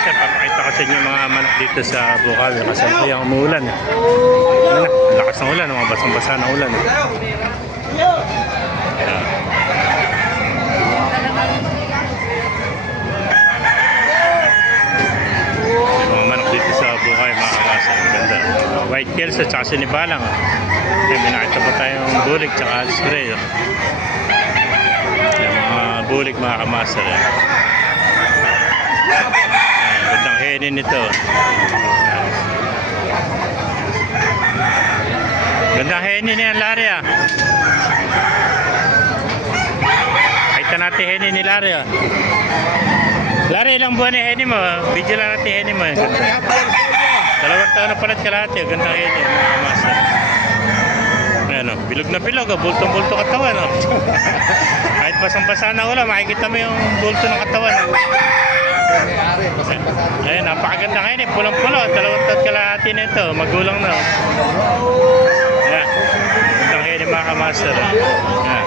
kamaster, papakita ko sa inyo yung mga manok dito sa Bukawi kasi kaya umuulan. Ano, lakas ng ulan, mga basang-basa ng ulan. Ayan. Yung mga manok dito sa Bukawi, mga kamaster, ganda. White Kills at saka sinibalang. May nakita pa tayong bulig at Alice Gray. Yung mga bulig, mga kamaster. Gandang henin nito. Gandang henin niyan, Larry. Kita natin henin ni Larry. Larry, ilang buwan ni henin mo? Video lang natin henin mo. Dalawang taon na palat kalahati. Gandang henin, mga master. Ayan, bilog na bilog. Bultong-bulto katawan. Kahit basang-basa na ulam, makikita mo yung bulto ng katawan. Ayan, napakaganda ngayon. Pulang-pulo. Dalawang taon kalahati na ito. Magulang na. Ayan. Gandang henin, mga kamaster. Ayan.